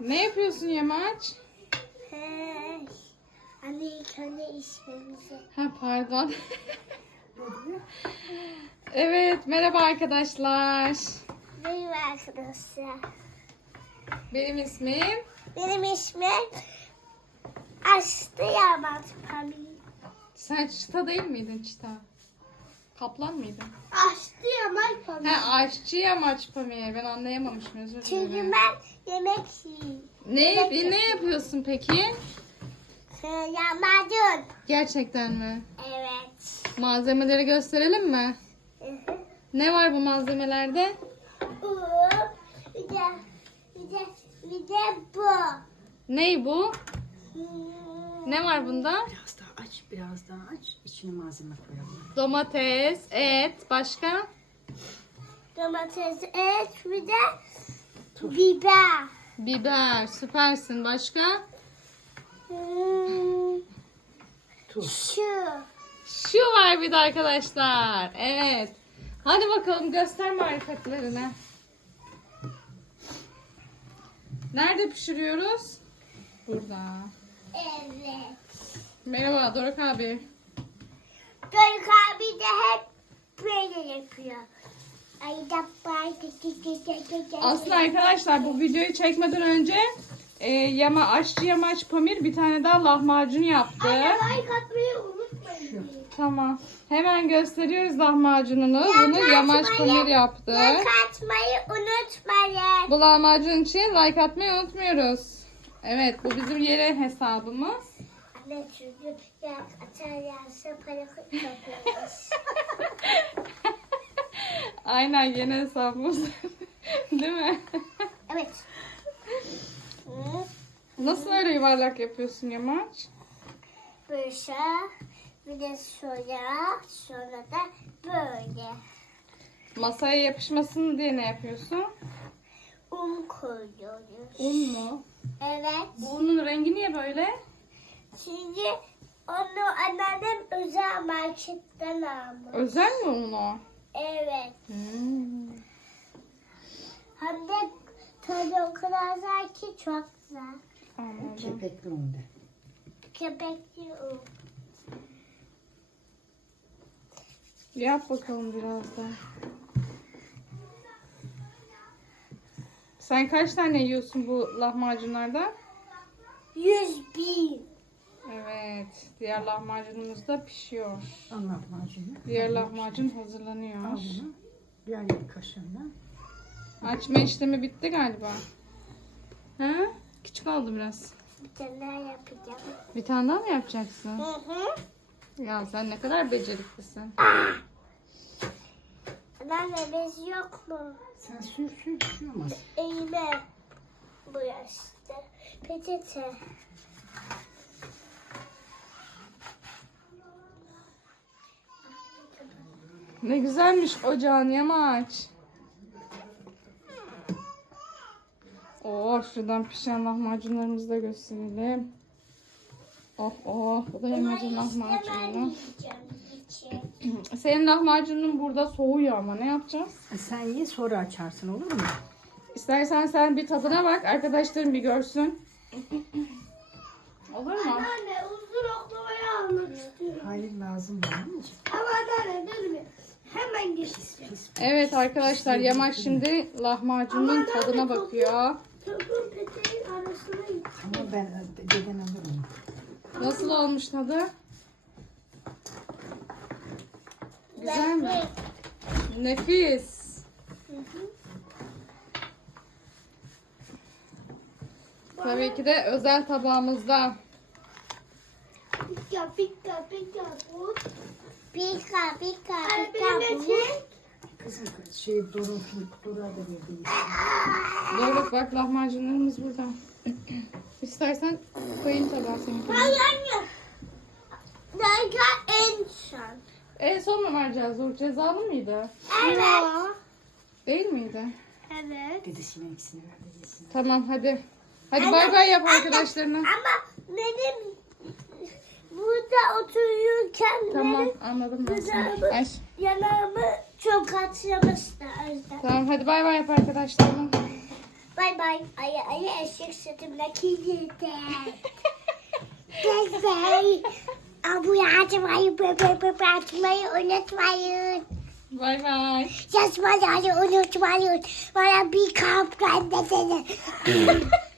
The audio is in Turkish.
Ne yapıyorsun yamaç? Anne kendi Ha pardon. evet merhaba arkadaşlar. Merhaba arkadaşlar. Benim ismim? Benim ismim Aslı Yamaç Pamir. Sen çıta değil miydin çıta? Evet. Kaplan mıydı? Aşçı yamaç pamiyeri. Ha aşçı yamaç pamiyeri. Ben anlayamamışım özür Çünkü ben yemek yiyeyim. Ne, yemek yapayım, ne yapıyorsun peki? Yamacım. Gerçekten mi? Evet. Malzemeleri gösterelim mi? Uh -huh. ne var bu malzemelerde? Bu. Uh -huh. Bir de, bir de, bir de bu. Ney bu? Hı -hı. Ne var bunda? Biraz daha aç. Biraz daha aç. İçine malzeme koyalım. Domates, et, başka? Domates, et, bir de Tur. biber. Biber, süpersin. Başka? Hmm. Tuh. Şu. Şu var bir de arkadaşlar. Evet. Hadi bakalım göster marifetlerini. Nerede pişiriyoruz? Burada. Evet. Merhaba Doruk abi. Doruk abi de hep böyle yapıyor. Aslında arkadaşlar bu videoyu çekmeden önce e, yama aşçı yamaç pamir bir tane daha lahmacun yaptı. Anne like atmayı unutmayın. Tamam. Hemen gösteriyoruz lahmacununu. Yama Bunu yamaç pamir yaptı. Like atmayı unutmayın. Bu lahmacun için like atmayı unutmuyoruz. Evet bu bizim yere hesabımız ne çünkü ya atar yansa para kutlamış. Aynen yeni hesabımız. Değil mi? Evet. Nasıl öyle yuvarlak yapıyorsun Yamaç? Böyle şey, bir de sonra, sonra da böyle. Masaya yapışmasın diye ne yapıyorsun? Un koyuyoruz. Un mu? Evet. Bu unun rengi niye böyle? Şimdi onu anneannem özel marketten almış. Özel mi onu? Evet. Hmm. Hem de tadı o kadar güzel ki çok güzel. Anladım. Kepekli onda. Kepekli o. Yap bakalım biraz da. Sen kaç tane yiyorsun bu lahmacunlardan? Yüz bin. Diğer lahmacunumuz da pişiyor. Anlat lahmacunu. Diğer anlamacını lahmacun anlamacını. hazırlanıyor. Al bunu. Bir ayet Açma işlemi bitti galiba. He? Küçük oldu biraz. Bir tane daha yapacağım. Bir tane daha mı yapacaksın? Hı hı. Ya sen ne kadar beceriklisin. Ben de bez yok mu? Sen sür sür pişiyor musun? Eğme. Bu yaşta. İşte. Peçete. Ne güzelmiş ocağın yamaç. Oh, şuradan pişen lahmacunlarımızı da gösterelim. Oh oh bu da yemeğin lahmacunu. Senin lahmacunun burada soğuyor ama ne yapacağız? E, sen ye sonra açarsın olur mu? İstersen sen bir tadına bak arkadaşlarım bir görsün. olur mu? Anneanne uzun oklavayı almak istiyorum. Hayır lazım değil mi? Tamam. Pis, pis, pis, evet arkadaşlar yemek şimdi lahmacunun tadına bakıyor. Topu, topu, nasıl ama. olmuş tadı? Güzel mi? Nefis. Hı -hı. Tabii ki de özel tabağımızda. Pika, pika, pika, Pika, pika, pika. Bu, bu. Kızım, şey, durup, durup, durup, durup, Doğru, bak lahmacunlarımız burada. İstersen koyayım tabağa seni. Hayır, hayır. Daha en son. En son mu vereceğiz? O cezalı mıydı? Evet. Değil miydi? Evet. Dedesinin ikisini ver. Tamam hadi. Hadi anlam, bay bay yap arkadaşlarına. Anlam, ama, ama benim... Oh, anladım ben seni. Yanağımı çok açlamıştı Tamam hadi bay bay yap arkadaşlar. Bay bay. Ay ay eşek sütümle kilitli. Teşekkür. Abu açmayı, açmayı bay Bay bay. bay bay Yazmayı unutmayın. Bana bir kap kandı seni.